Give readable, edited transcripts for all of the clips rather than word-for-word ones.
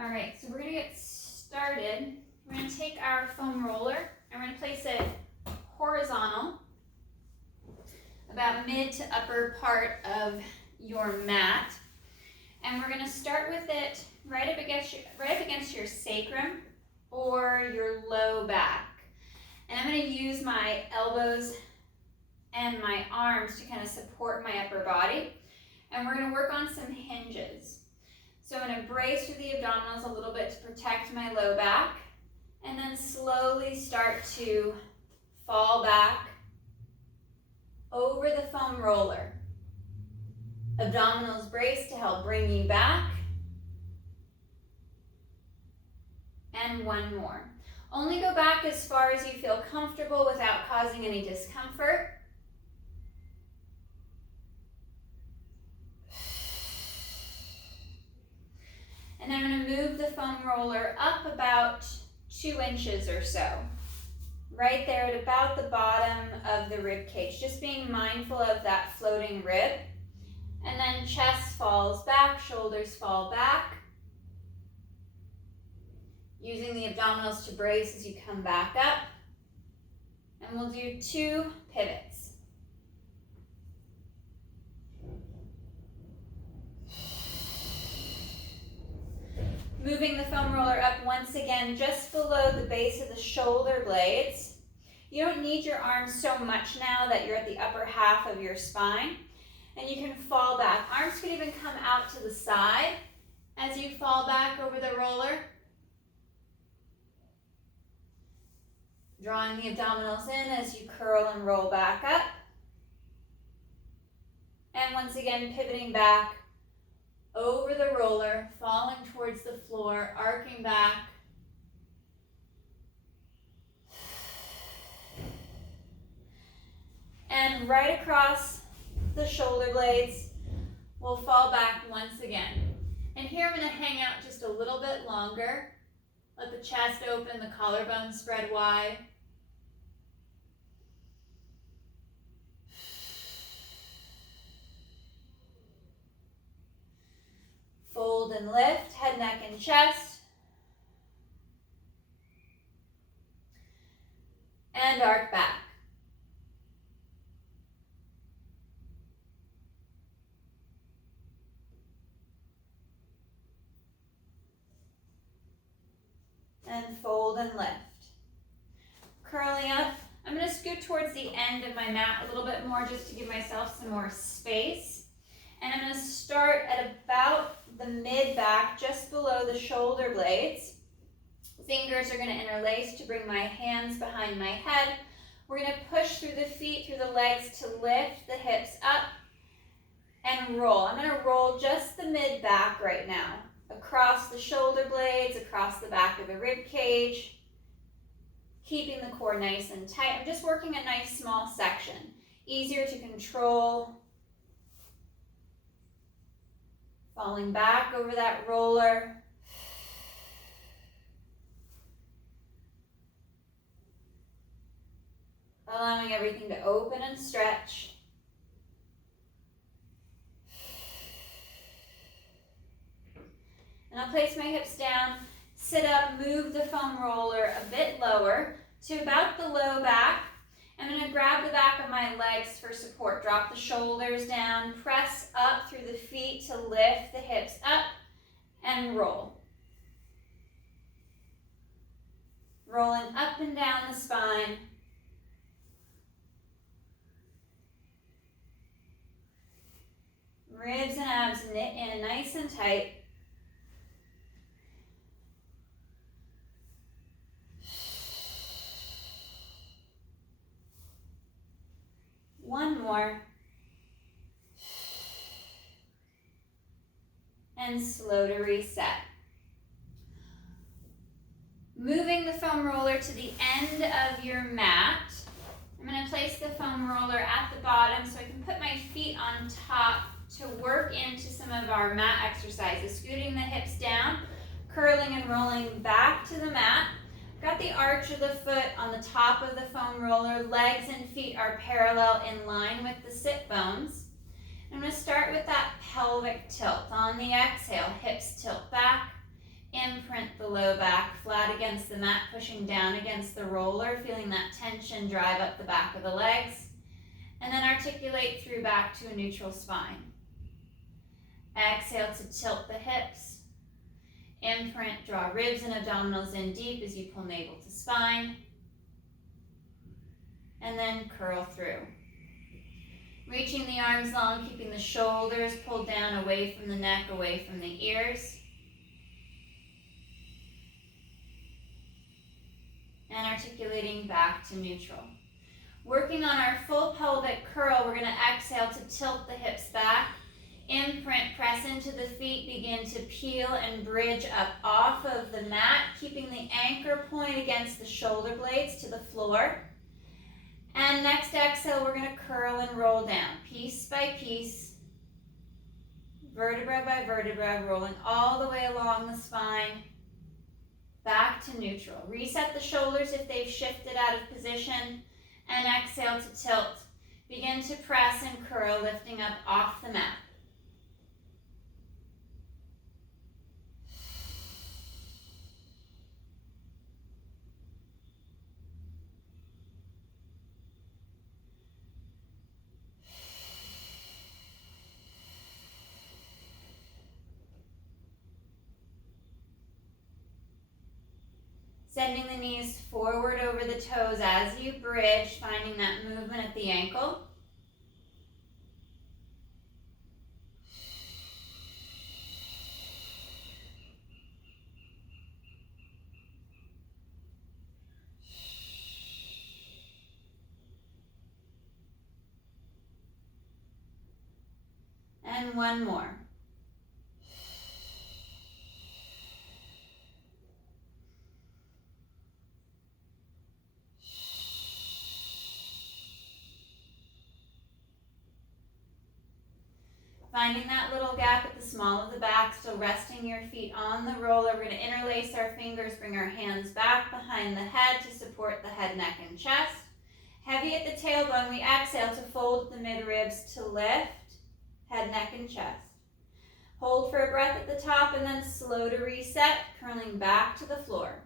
All right, so we're gonna get started. We're gonna take our foam roller and we're gonna place it horizontal, about mid to upper part of your mat. And we're gonna start with it right up against your sacrum or your low back. And I'm gonna use my elbows and my arms to kind of support my upper body. And we're gonna work on some hinges. So I'm going to brace through the abdominals a little bit to protect my low back, and then slowly start to fall back over the foam roller. Abdominals brace to help bring you back. And one more. Only go back as far as you feel comfortable without causing any discomfort. And I'm going to move the foam roller up about 2 inches or so. Right there at about the bottom of the rib cage. Just being mindful of that floating rib. And then chest falls back, shoulders fall back. Using the abdominals to brace as you come back up. And we'll do 2 pivots. Moving the foam roller up once again just below the base of the shoulder blades. You don't need your arms so much now that you're at the upper half of your spine. And you can fall back. Arms can even come out to the side as you fall back over the roller. Drawing the abdominals in as you curl and roll back up. And once again, pivoting back over the roller, falling towards the floor, arcing back. And right across the shoulder blades, we'll fall back once again. And here I'm going to hang out just a little bit longer. Let the chest open, the collarbone spread wide. Fold and lift, head, neck, and chest. And arc back. And fold and lift. Curling up. I'm going to scoot towards the end of my mat a little bit more just to give myself some more space. And I'm going to start at about the mid-back, just below the shoulder blades. Fingers are going to interlace to bring my hands behind my head. We're going to push through the feet, through the legs to lift the hips up and roll. I'm going to roll just the mid-back right now, across the shoulder blades, across the back of the rib cage, keeping the core nice and tight. I'm just working a nice small section, easier to control. Falling back over that roller. Allowing everything to open and stretch. And I'll place my hips down, sit up, move the foam roller a bit lower to about the low back. I'm going to grab the back of my legs for support. Drop the shoulders down, press up through the feet to lift the hips up and roll. Rolling up and down the spine. Ribs and abs knit in nice and tight. One more. And slow to reset. Moving the foam roller to the end of your mat. I'm going to place the foam roller at the bottom so I can put my feet on top to work into some of our mat exercises. Scooting the hips down, curling and rolling back to the mat. Got the arch of the foot on the top of the foam roller. Legs and feet are parallel in line with the sit bones. I'm going to start with that pelvic tilt. On the exhale, hips tilt back. In low back, flat against the mat, pushing down against the roller, feeling that tension drive up the back of the legs. And then articulate through back to a neutral spine. Exhale to tilt the hips. Imprint, draw ribs and abdominals in deep as you pull navel to spine. And then curl through. Reaching the arms long, keeping the shoulders pulled down away from the neck, away from the ears. And articulating back to neutral. Working on our full pelvic curl, we're going to exhale to tilt the hips back. Imprint, press into the feet, begin to peel and bridge up off of the mat, keeping the anchor point against the shoulder blades to the floor. And next exhale, we're going to curl and roll down, piece by piece, vertebra by vertebra, rolling all the way along the spine, back to neutral. Reset the shoulders if they've shifted out of position, and exhale to tilt. Begin to press and curl, lifting up off the mat. Sending the knees forward over the toes as you bridge, finding that movement at the ankle. And one more. Finding that little gap at the small of the back, still resting your feet on the roller. We're going to interlace our fingers, bring our hands back behind the head to support the head, neck, and chest. Heavy at the tailbone, we exhale to fold the mid-ribs to lift, head, neck, and chest. Hold for a breath at the top and then slow to reset, curling back to the floor.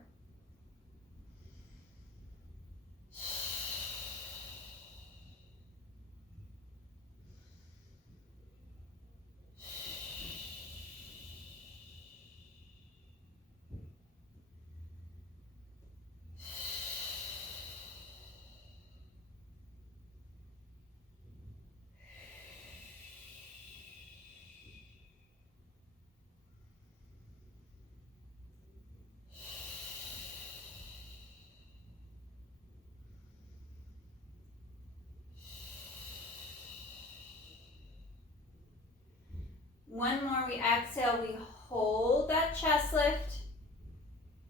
One more, we exhale, we hold that chest lift,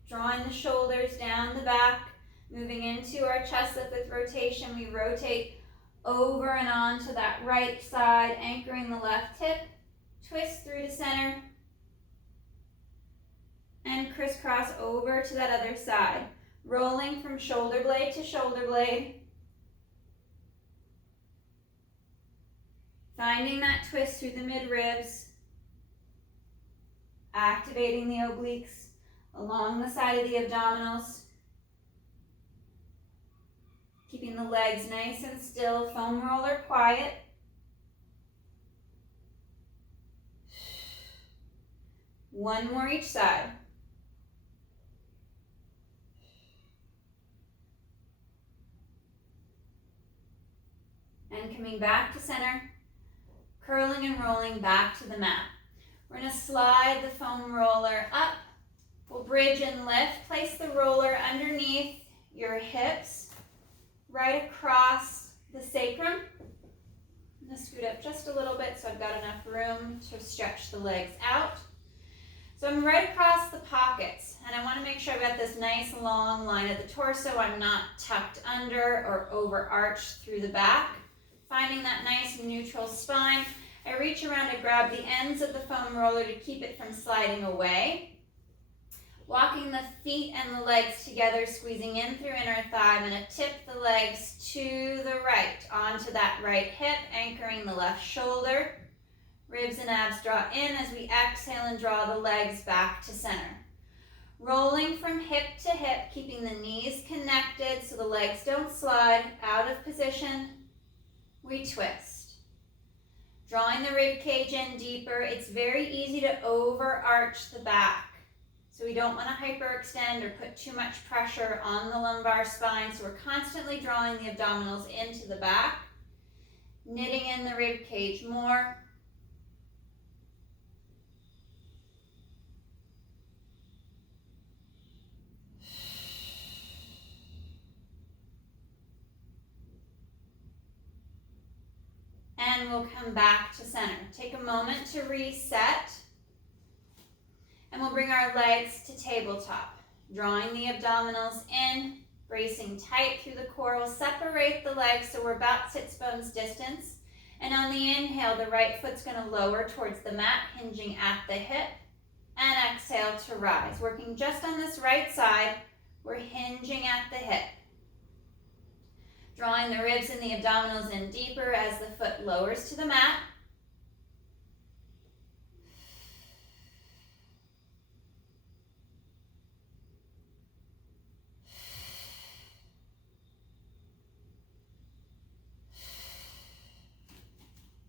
drawing the shoulders down the back, moving into our chest lift with rotation. We rotate over and on to that right side, anchoring the left hip, twist through to center, and crisscross over to that other side, rolling from shoulder blade to shoulder blade, finding that twist through the mid-ribs, activating the obliques along the side of the abdominals, keeping the legs nice and still, foam roller quiet. One more each side. And coming back to center, curling and rolling back to the mat. We're going to slide the foam roller up. We'll bridge and lift. Place the roller underneath your hips, right across the sacrum. I'm going to scoot up just a little bit so I've got enough room to stretch the legs out. So I'm right across the pockets, and I want to make sure I've got this nice long line of the torso. I'm not tucked under or overarched through the back. Finding that nice neutral spine. I reach around and grab the ends of the foam roller to keep it from sliding away. Walking the feet and the legs together, squeezing in through inner thigh. I'm going to tip the legs to the right, onto that right hip, anchoring the left shoulder. Ribs and abs draw in as we exhale and draw the legs back to center. Rolling from hip to hip, keeping the knees connected so the legs don't slide out of position. We twist. Drawing the rib cage in deeper. It's very easy to overarch the back. So we don't want to hyperextend or put too much pressure on the lumbar spine. So we're constantly drawing the abdominals into the back, knitting in the rib cage more. And we'll come back to center. Take a moment to reset. And we'll bring our legs to tabletop. Drawing the abdominals in, bracing tight through the core. We'll separate the legs so we're about sits bones distance. And on the inhale, the right foot's going to lower towards the mat, hinging at the hip. And exhale to rise. Working just on this right side, we're hinging at the hip. Drawing the ribs and the abdominals in deeper as the foot lowers to the mat.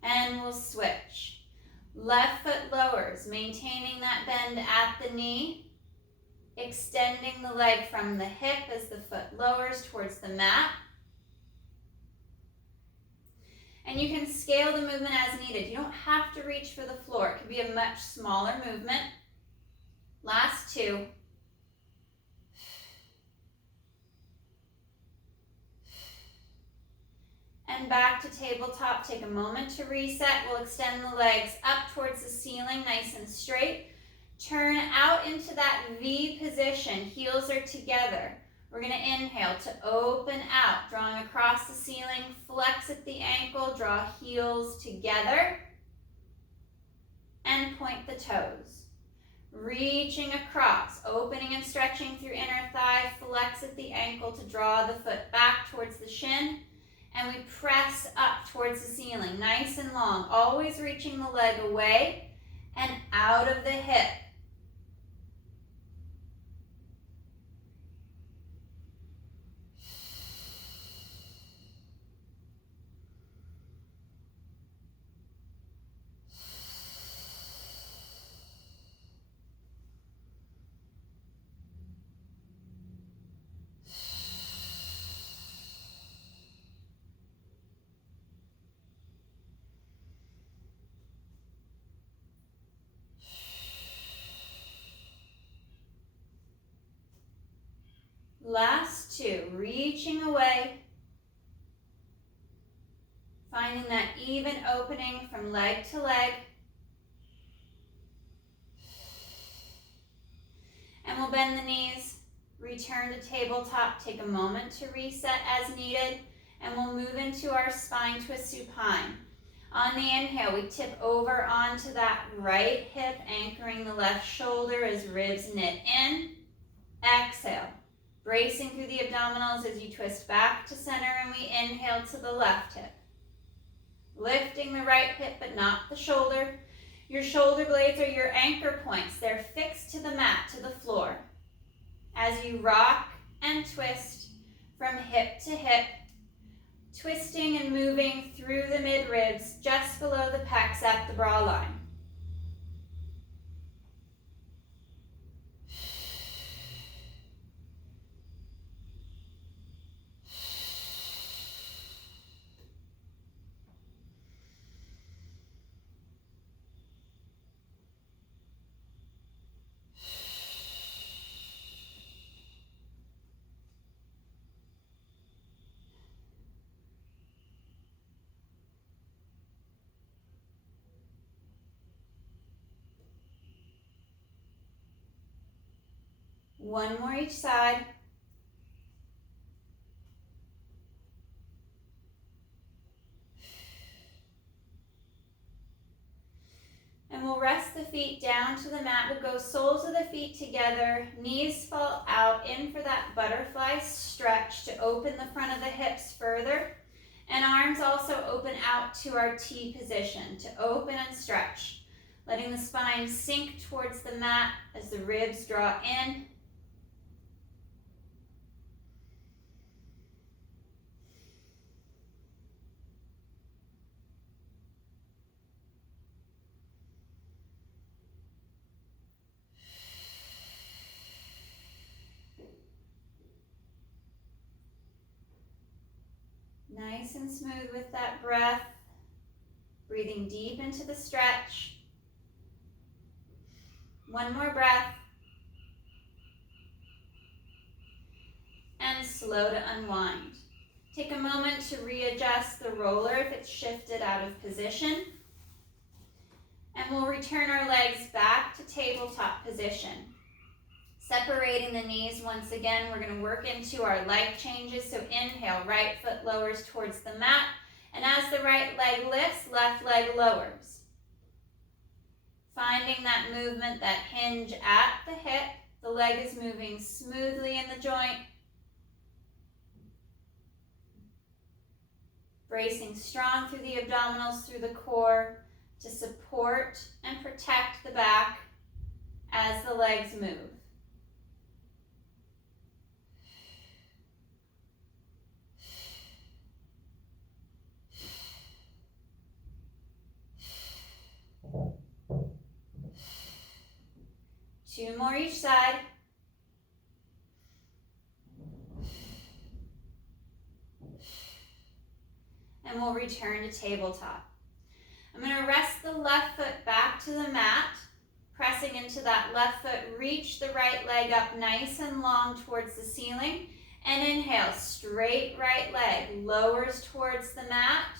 And we'll switch. Left foot lowers, maintaining that bend at the knee, extending the leg from the hip as the foot lowers towards the mat. And you can scale the movement as needed. You don't have to reach for the floor. It could be a much smaller movement. Last two. And back to tabletop. Take a moment to reset. We'll extend the legs up towards the ceiling, nice and straight. Turn out into that V position. Heels are together. We're going to inhale to open out, drawing across the ceiling, flex at the ankle, draw heels together, and point the toes. Reaching across, opening and stretching through inner thigh, flex at the ankle to draw the foot back towards the shin, and we press up towards the ceiling, nice and long, always reaching the leg away and out of the hip. Last two, reaching away, finding that even opening from leg to leg. And we'll bend the knees, return to tabletop, take a moment to reset as needed, and we'll move into our spine twist supine. On the inhale, we tip over onto that right hip, anchoring the left shoulder as ribs knit in. Exhale. Bracing through the abdominals as you twist back to center, and we inhale to the left hip. Lifting the right hip but not the shoulder. Your shoulder blades are your anchor points. They're fixed to the mat, to the floor. As you rock and twist from hip to hip, twisting and moving through the mid-ribs just below the pecs at the bra line. One more each side. And we'll rest the feet down to the mat. We'll go soles of the feet together, knees fall out, in for that butterfly stretch to open the front of the hips further. And arms also open out to our T position, to open and stretch. Letting the spine sink towards the mat as the ribs draw in and smooth with that breath. Breathing deep into the stretch. One more breath. And slow to unwind. Take a moment to readjust the roller if it's shifted out of position. And we'll return our legs back to tabletop position. Separating the knees once again, we're going to work into our leg changes. So inhale, right foot lowers towards the mat. And as the right leg lifts, left leg lowers. Finding that movement, that hinge at the hip. The leg is moving smoothly in the joint. Bracing strong through the abdominals, through the core to support and protect the back as the legs move. Two more each side. And we'll return to tabletop. I'm going to rest the left foot back to the mat, pressing into that left foot. Reach the right leg up nice and long towards the ceiling. And inhale, straight right leg lowers towards the mat.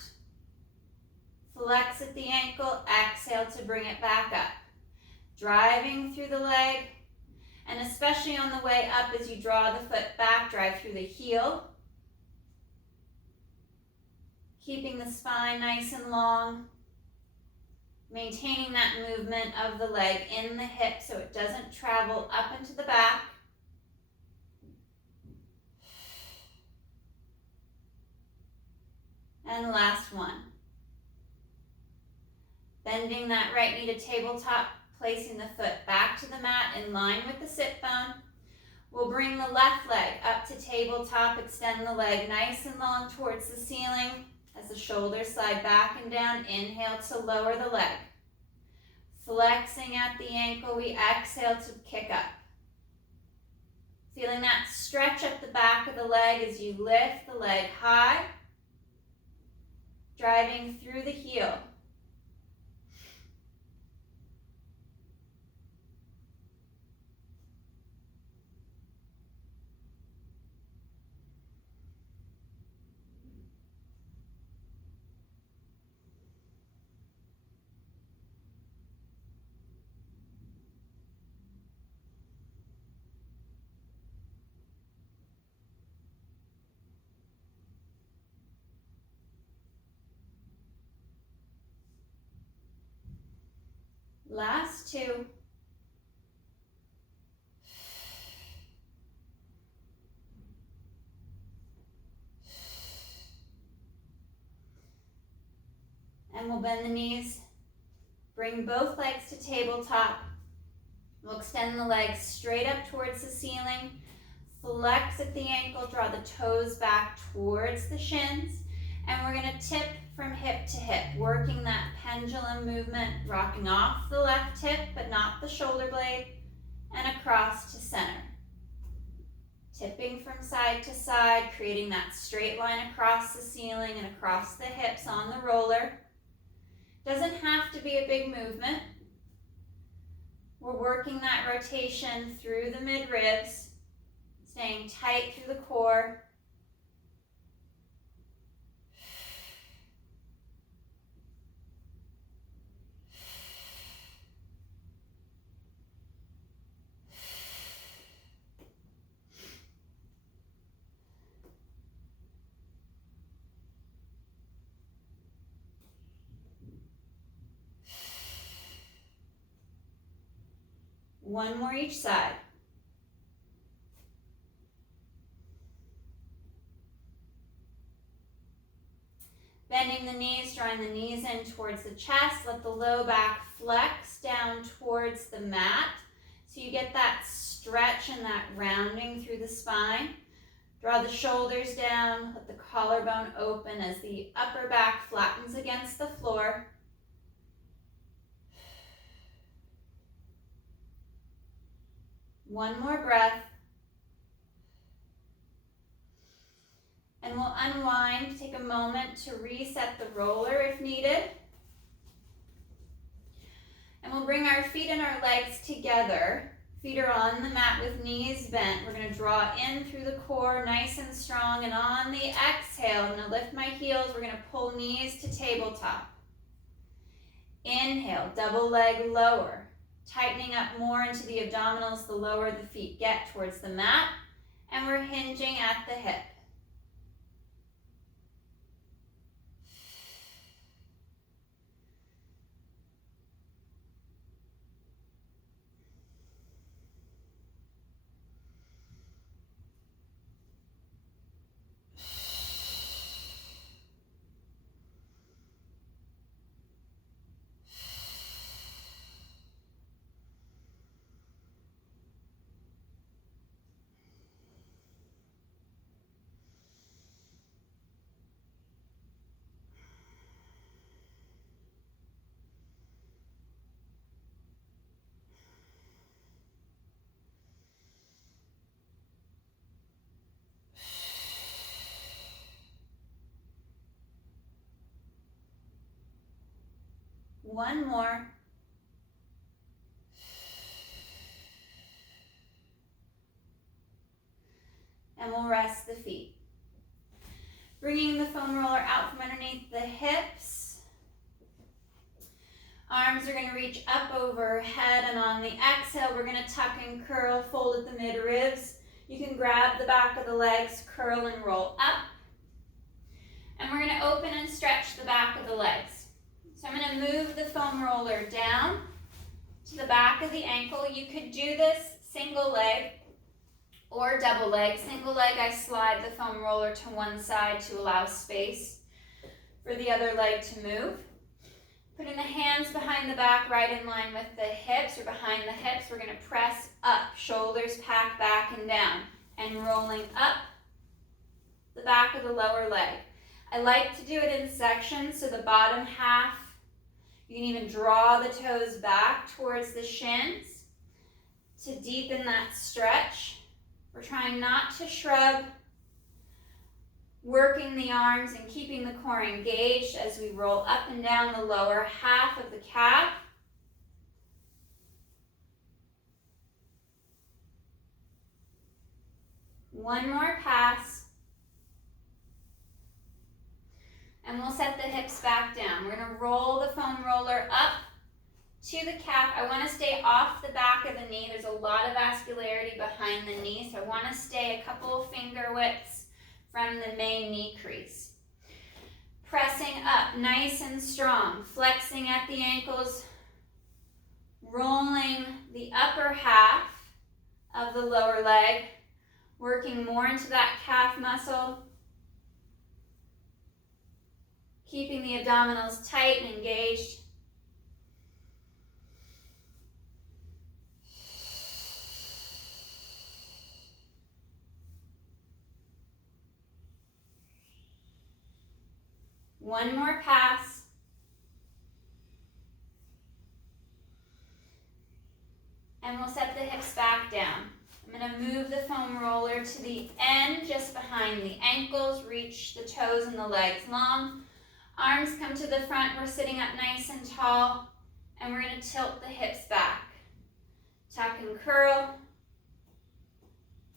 Flex at the ankle, exhale to bring it back up. Driving through the leg, and especially on the way up as you draw the foot back, drive through the heel. Keeping the spine nice and long. Maintaining that movement of the leg in the hip so it doesn't travel up into the back. And last one. Bending that right knee to tabletop, placing the foot back to the mat in line with the sit bone. We'll bring the left leg up to tabletop, extend the leg nice and long towards the ceiling. As the shoulders slide back and down, inhale to lower the leg. Flexing at the ankle, we exhale to kick up. Feeling that stretch up the back of the leg as you lift the leg high. Driving through the heel. Last two. And we'll bend the knees. Bring both legs to tabletop. We'll extend the legs straight up towards the ceiling. Flex at the ankle, draw the toes back towards the shins. And we're going to tip from hip to hip, working that pendulum movement, rocking off the left hip, but not the shoulder blade, and across to center. Tipping from side to side, creating that straight line across the ceiling and across the hips on the roller. Doesn't have to be a big movement. We're working that rotation through the mid-ribs, staying tight through the core. One more each side. Bending the knees, drawing the knees in towards the chest. Let the low back flex down towards the mat. So you get that stretch and that rounding through the spine. Draw the shoulders down, let the collarbone open as the upper back flattens against the floor. One more breath. And we'll unwind, take a moment to reset the roller if needed. And we'll bring our feet and our legs together. Feet are on the mat with knees bent. We're going to draw in through the core, nice and strong. And on the exhale, I'm going to lift my heels. We're going to pull knees to tabletop. Inhale, double leg lower. Tightening up more into the abdominals the lower the feet get towards the mat. And we're hinging at the hip. One more. And we'll rest the feet. Bringing the foam roller out from underneath the hips. Arms are going to reach up overhead, and on the exhale, we're going to tuck and curl, fold at the midribs. You can grab the back of the legs, curl and roll up. And we're going to open and stretch the back of the legs. So I'm going to move the foam roller down to the back of the ankle. You could do this single leg or double leg. Single leg, I slide the foam roller to one side to allow space for the other leg to move. Putting the hands behind the back, right in line with the hips or behind the hips. We're going to press up, shoulders pack back and down, and rolling up the back of the lower leg. I like to do it in sections, so the bottom half, you can even draw the toes back towards the shins to deepen that stretch. We're trying not to shrug, working the arms and keeping the core engaged as we roll up and down the lower half of the calf. One more pass. And we'll set the hips back down. We're going to roll the foam roller up to the calf. I want to stay off the back of the knee. There's a lot of vascularity behind the knee, so I want to stay a couple of finger widths from the main knee crease. Pressing up nice and strong, flexing at the ankles, rolling the upper half of the lower leg, working more into that calf muscle, keeping the abdominals tight and engaged. One more pass. And we'll set the hips back down. I'm going to move the foam roller to the end, just behind the ankles. Reach the toes and the legs long. Arms come to the front. We're sitting up nice and tall. And we're going to tilt the hips back. Tuck and curl.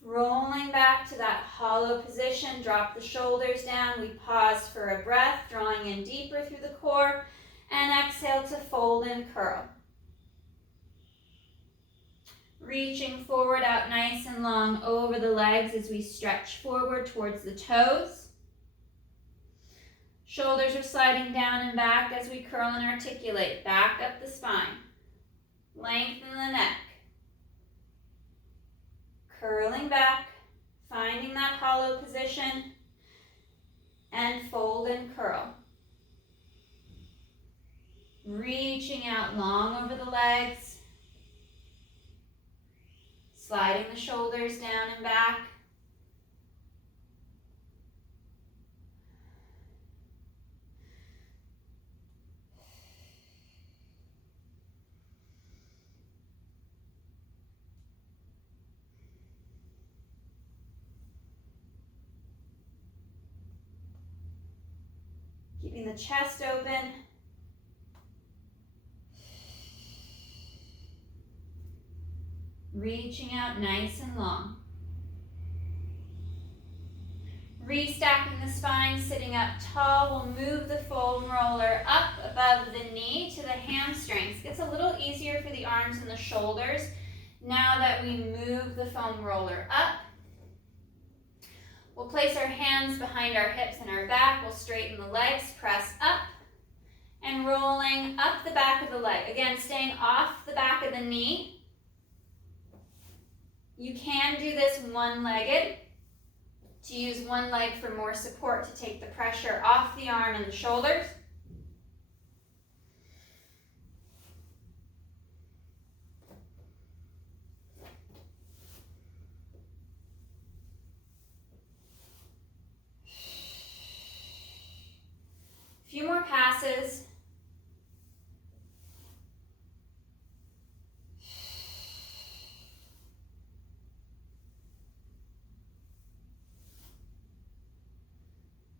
Rolling back to that hollow position. Drop the shoulders down. We pause for a breath, drawing in deeper through the core. And exhale to fold and curl. Reaching forward out nice and long over the legs as we stretch forward towards the toes. Shoulders are sliding down and back as we curl and articulate. Back up the spine. Lengthen the neck. Curling back, finding that hollow position, and fold and curl. Reaching out long over the legs. Sliding the shoulders down and back. Keeping the chest open. Reaching out nice and long. Restacking the spine, sitting up tall. We'll move the foam roller up above the knee to the hamstrings. Gets a little easier for the arms and the shoulders now that we move the foam roller up. We'll place our hands behind our hips and our back. We'll straighten the legs, press up, and rolling up the back of the leg. Again, staying off the back of the knee. You can do this one-legged, to use one leg for more support to take the pressure off the arm and the shoulders. A few more passes.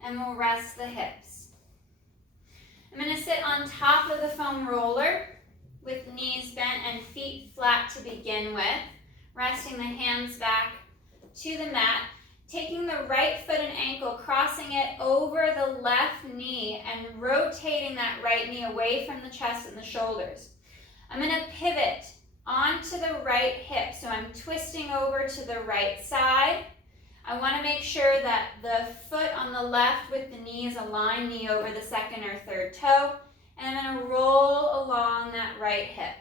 And we'll rest the hips. I'm going to sit on top of the foam roller with knees bent and feet flat to begin with, resting the hands back to the mat, taking the right foot and ankle, crossing it over the left knee and rotating that right knee away from the chest and the shoulders. I'm going to pivot onto the right hip, so I'm twisting over to the right side. I want to make sure that the foot on the left with the knee is aligned, knee over the second or third toe, and I'm going to roll along that right hip.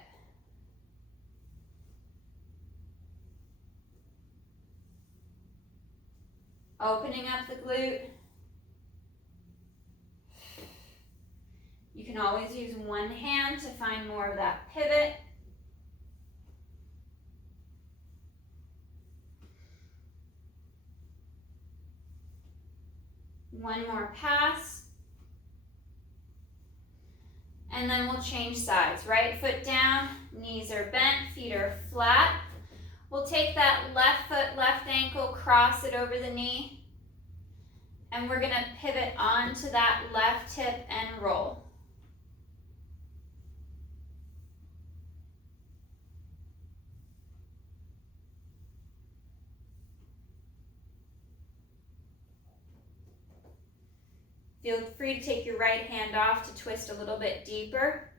Opening up the glute. You can always use one hand to find more of that pivot. One more pass. And then we'll change sides. Right foot down, knees are bent, feet are flat. We'll take that left foot, left ankle, cross it over the knee. And we're going to pivot onto that left hip and roll. Feel free to take your right hand off to twist a little bit deeper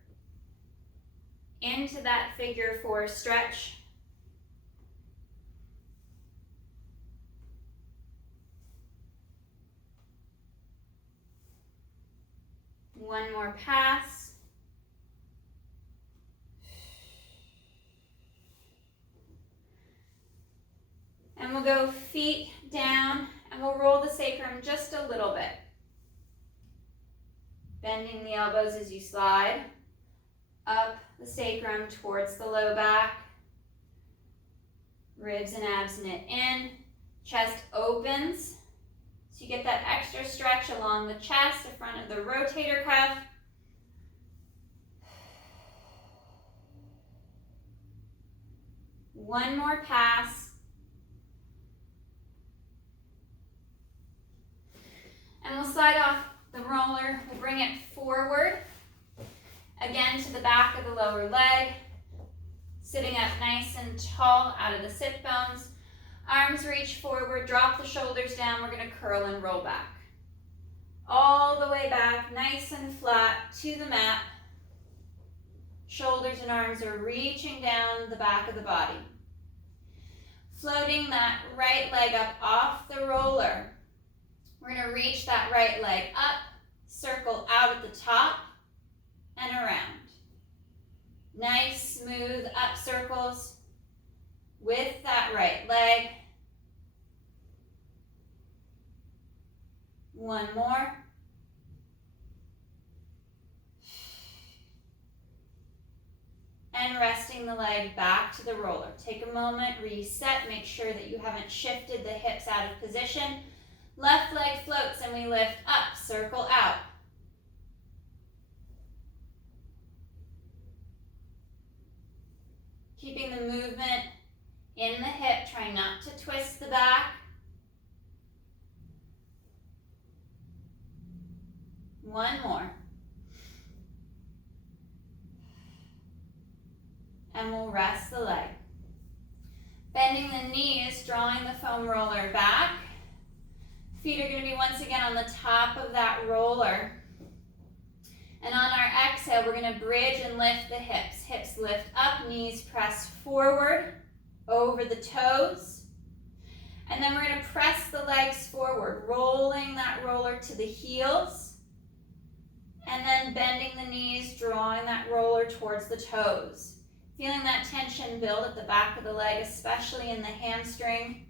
into that figure four stretch. One more pass. And we'll go feet down and we'll roll the sacrum just a little bit. Bending the elbows as you slide up the sacrum towards the low back. Ribs and abs knit in. Chest opens. So you get that extra stretch along the chest, the front of the rotator cuff. One more pass. And we'll slide off the roller. We'll bring it forward. Again to the back of the lower leg. Sitting up nice and tall out of the sit bones. Arms reach forward, drop the shoulders down. We're going to curl and roll back. All the way back, nice and flat to the mat. Shoulders and arms are reaching down the back of the body. Floating that right leg up off the roller. We're going to reach that right leg up, circle out at the top and around. Nice, smooth up circles with that right leg. One more. And resting the leg back to the roller. Take a moment, reset, make sure that you haven't shifted the hips out of position. Left leg floats and we lift up, circle out. Keeping the movement in the hip, try not to twist the back. One more. And we'll rest the leg. Bending the knees, drawing the foam roller back. Feet are going to be once again on the top of that roller. And on our exhale, we're going to bridge and lift the hips. Hips lift up, knees press forward over the toes. And then we're going to press the legs forward, rolling that roller to the heels. And then bending the knees, drawing that roller towards the toes. Feeling that tension build at the back of the leg, especially in the hamstring.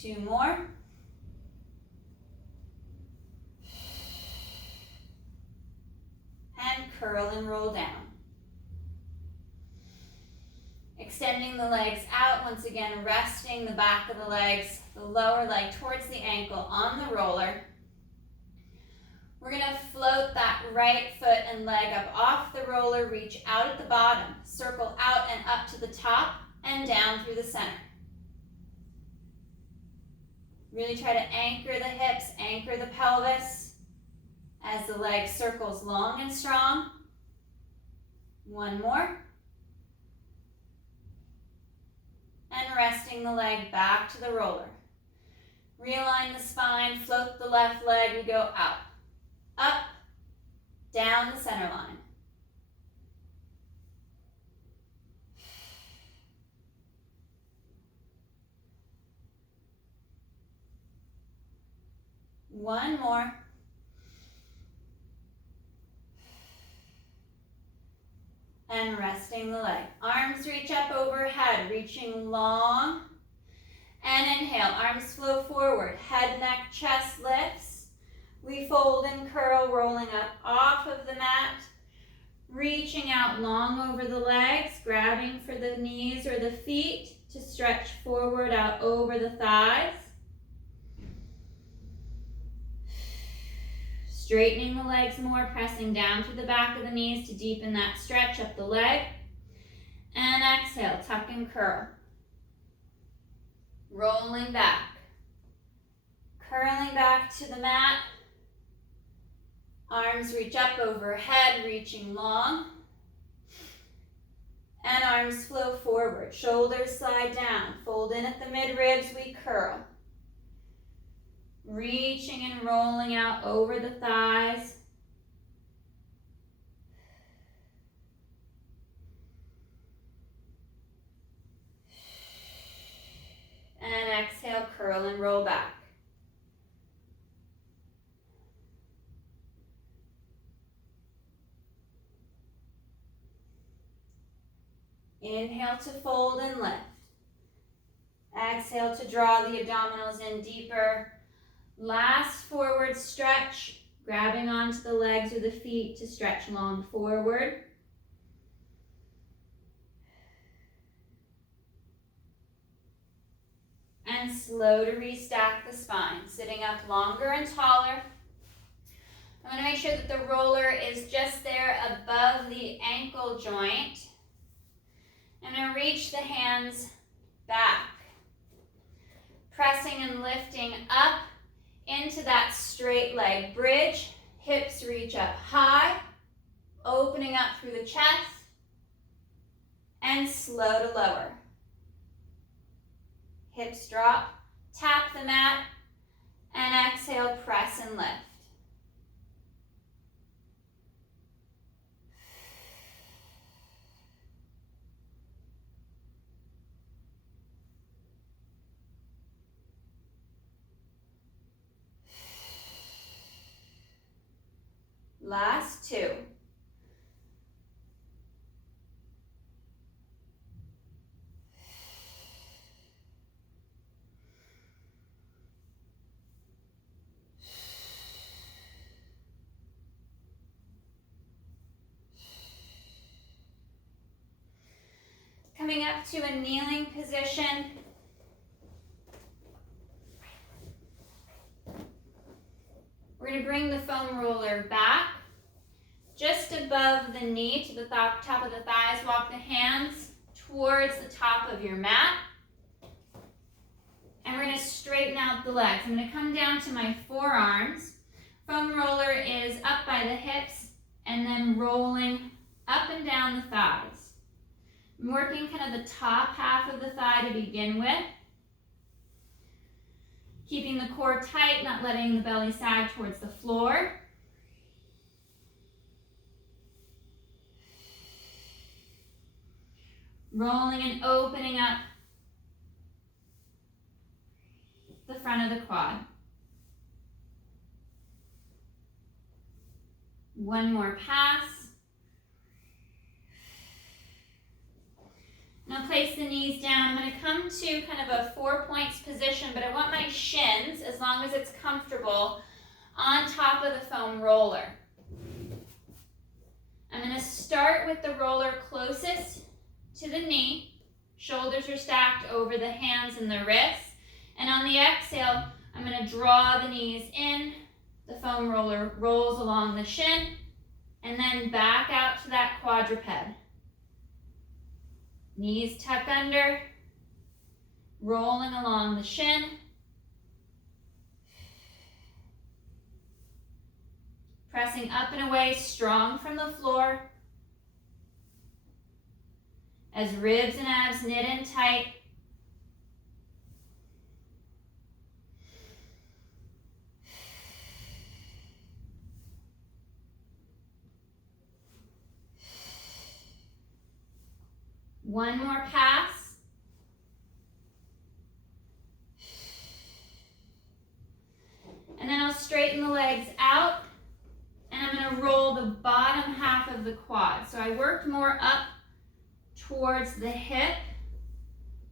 Two more. And curl and roll down. Extending the legs out, once again resting the back of the legs, the lower leg towards the ankle on the roller. We're going to float that right foot and leg up off the roller, reach out at the bottom, circle out and up to the top and down through the center. Really try to anchor the hips, anchor the pelvis as the leg circles long and strong. One more. And resting the leg back to the roller. Realign the spine, float the left leg, we go out, up, down the center line. One more. And resting the leg. Arms reach up overhead, reaching long. And inhale, arms flow forward. Head, neck, chest lifts. We fold and curl, rolling up off of the mat. Reaching out long over the legs, grabbing for the knees or the feet to stretch forward out over the thighs. Straightening the legs more, pressing down through the back of the knees to deepen that stretch up the leg. And exhale, tuck and curl. Rolling back. Curling back to the mat. Arms reach up overhead, reaching long. And arms flow forward. Shoulders slide down. Fold in at the mid-ribs, we curl. Reaching and rolling out over the thighs. And exhale, curl and roll back. Inhale to fold and lift. Exhale to draw the abdominals in deeper. Last forward stretch, grabbing onto the legs or the feet to stretch long forward. And slow to restack the spine, sitting up longer and taller. I'm going to make sure that the roller is just there above the ankle joint. I'm going to reach the hands back, pressing and lifting up into that straight leg bridge. Hips reach up high, opening up through the chest, and slow to lower. Hips drop, tap the mat, and exhale, press and lift. Last two. Coming up to a kneeling position. We're going to bring the foam roller back, just above the knee to the top of the thighs. Walk the hands towards the top of your mat. And we're going to straighten out the legs. I'm going to come down to my forearms. Foam roller is up by the hips and then rolling up and down the thighs. I'm working kind of the top half of the thigh to begin with. Keeping the core tight, not letting the belly sag towards the floor. Rolling and opening up the front of the quad. One more pass. Now place the knees down. I'm going to come to kind of a 4 points position, but I want my shins, as long as it's comfortable, on top of the foam roller. I'm going to start with the roller closest to the knee. Shoulders are stacked over the hands and the wrists. And on the exhale, I'm going to draw the knees in. The foam roller rolls along the shin, and then back out to that quadruped. Knees tuck under, rolling along the shin. Pressing up and away, strong from the floor. As ribs and abs knit in tight. One more pass. And then I'll straighten the legs out, and I'm going to roll the bottom half of the quad. So I worked more up towards the hip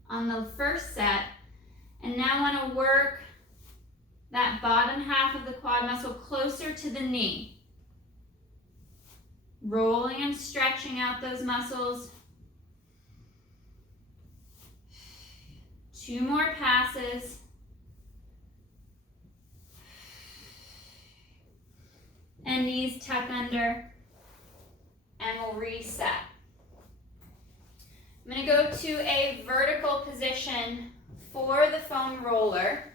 on the first set, and now I want to work that bottom half of the quad muscle closer to the knee. Rolling and stretching out those muscles. 2 more passes. And knees tuck under, and we'll reset. I'm going to go to a vertical position for the foam roller,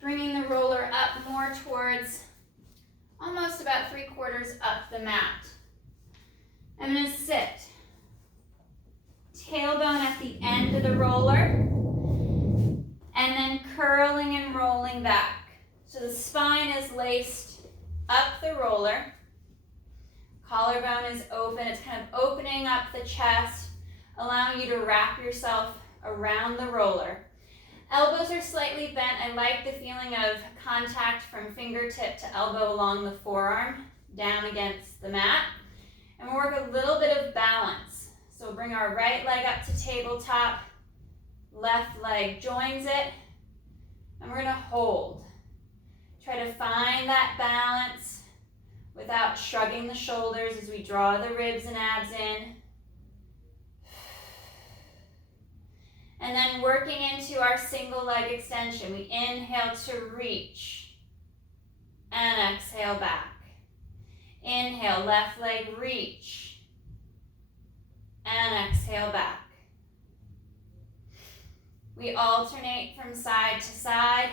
bringing the roller up more towards almost about 3/4 up the mat. I'm going to sit. Tailbone at the end of the roller, and then curling and rolling back. So the spine is laced up the roller. Collarbone is open. It's kind of opening up the chest, allowing you to wrap yourself around the roller. Elbows are slightly bent. I like the feeling of contact from fingertip to elbow along the forearm, down against the mat. And we'll work a little bit of balance. So we'll bring our right leg up to tabletop, left leg joins it, and we're going to hold. Try to find that balance without shrugging the shoulders as we draw the ribs and abs in. And then working into our single leg extension. We inhale to reach and exhale back. Inhale, left leg reach. And exhale back. We alternate from side to side.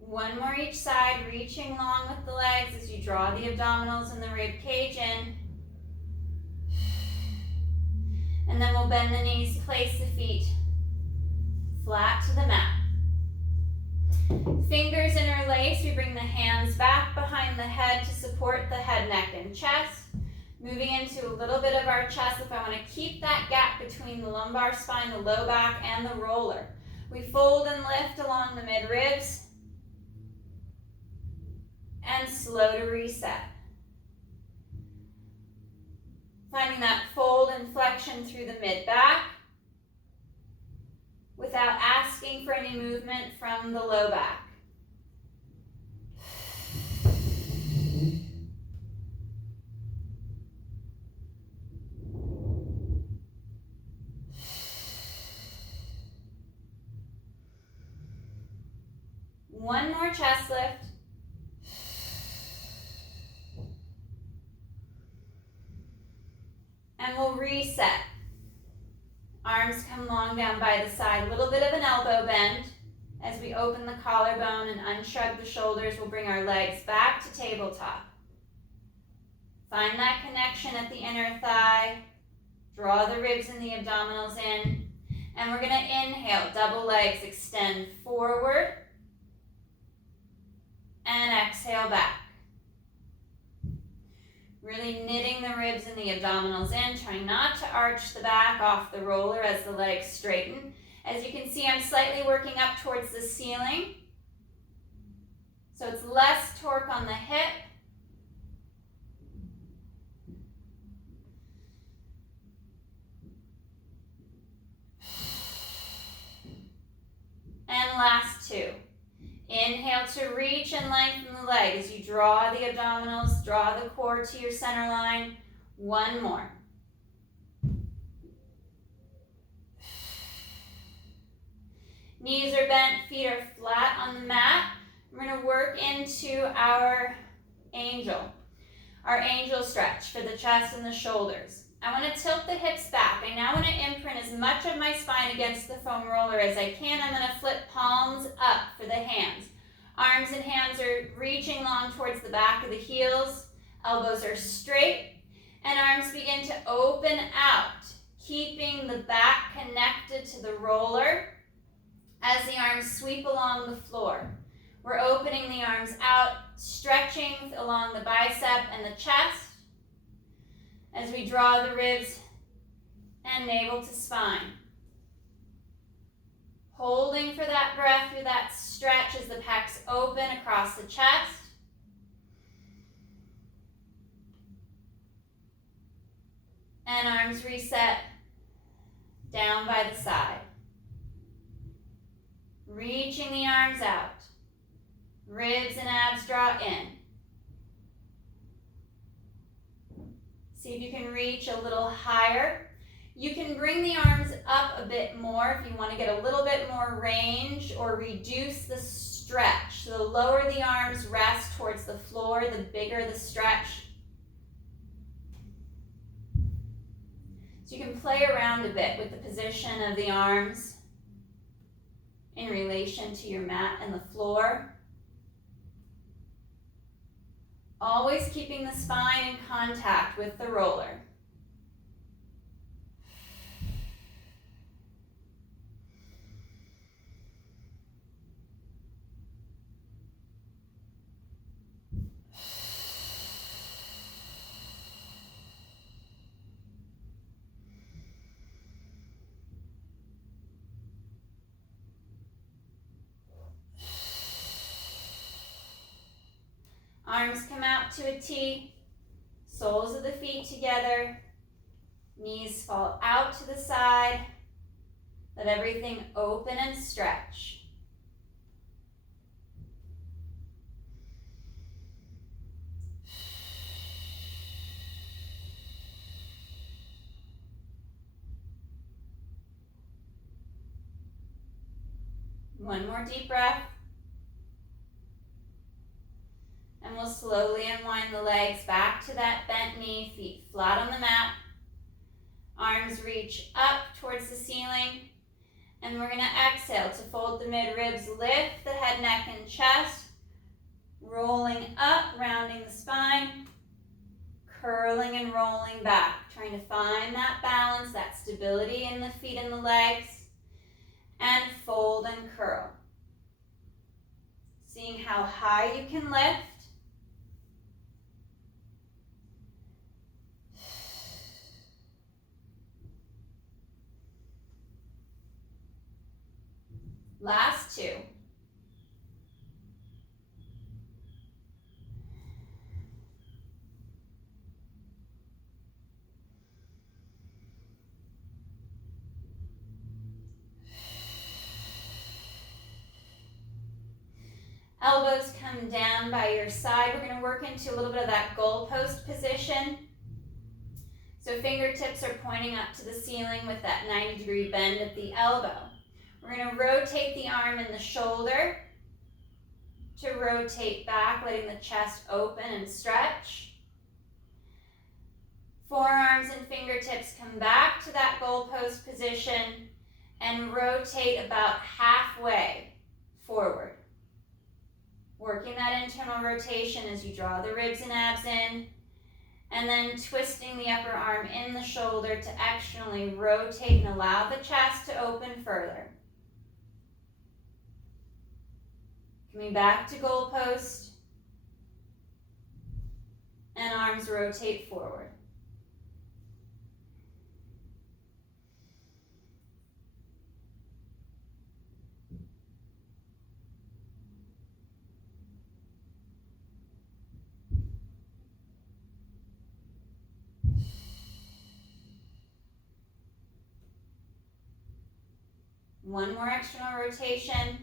One more each side, reaching long with the legs as you draw the abdominals and the rib cage in. And then we'll bend the knees, place the feet flat to the mat. Fingers interlace, we bring the hands back behind the head to support the head, neck, and chest. Moving into a little bit of our chest if I want to keep that gap between the lumbar spine, the low back, and the roller. We fold and lift along the mid-ribs. And slow to reset. Finding that fold and flexion through the mid-back. without asking for any movement from the low back. One more chest lift. And we'll reset. Arms come long down by the side. A little bit of an elbow bend. As we open the collarbone and unshrug the shoulders, we'll bring our legs back to tabletop. Find that connection at the inner thigh. Draw the ribs and the abdominals in. And we're going to inhale, double legs, extend forward. And exhale back. Really knitting the ribs and the abdominals in, trying not to arch the back off the roller as the legs straighten. As you can see, I'm slightly working up towards the ceiling. So it's less torque on the hip. And last two. Inhale to reach and lengthen the leg as you draw the abdominals, draw the core to your center line. One more. Knees are bent, feet are flat on the mat. We're going to work into our angel stretch for the chest and the shoulders. I want to tilt the hips back. I now want to imprint as much of my spine against the foam roller as I can. I'm going to flip palms up for the hands. Arms and hands are reaching long towards the back of the heels. Elbows are straight. And arms begin to open out, keeping the back connected to the roller as the arms sweep along the floor. We're opening the arms out, stretching along the bicep and the chest as we draw the ribs and navel to spine. Holding for that breath through that stretch as the pecs open across the chest. And arms reset down by the side. Reaching the arms out. Ribs and abs draw in. See if you can reach a little higher. You can bring the arms up a bit more if you want to get a little bit more range or reduce the stretch. So the lower the arms rest towards the floor, the bigger the stretch. So you can play around a bit with the position of the arms in relation to your mat and the floor. Always keeping the spine in contact with the roller. Arms come out to a T, soles of the feet together, knees fall out to the side, let everything open and stretch. One more deep breath. And we'll slowly unwind the legs back to that bent knee, feet flat on the mat. Arms reach up towards the ceiling. And we're going to exhale to fold the mid-ribs, lift the head, neck, and chest. Rolling up, rounding the spine. Curling and rolling back. Trying to find that balance, that stability in the feet and the legs. And fold and curl. Seeing how high you can lift. Last two. Elbows come down by your side. We're going to work into a little bit of that goalpost position. So fingertips are pointing up to the ceiling with that 90-degree bend at the elbow. We're going to rotate the arm and the shoulder to rotate back, letting the chest open and stretch. Forearms and fingertips come back to that goalpost position and rotate about halfway forward. Working that internal rotation as you draw the ribs and abs in, and then twisting the upper arm in the shoulder to externally rotate and allow the chest to open further. Coming back to goalpost, and arms rotate forward. One more external rotation.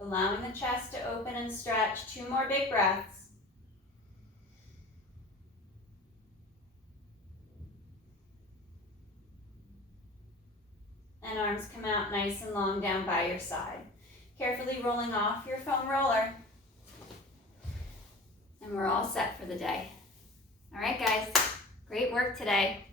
Allowing the chest to open and stretch. 2 more big breaths. And arms come out nice and long down by your side. Carefully rolling off your foam roller. And we're all set for the day. All right, guys. Great work today.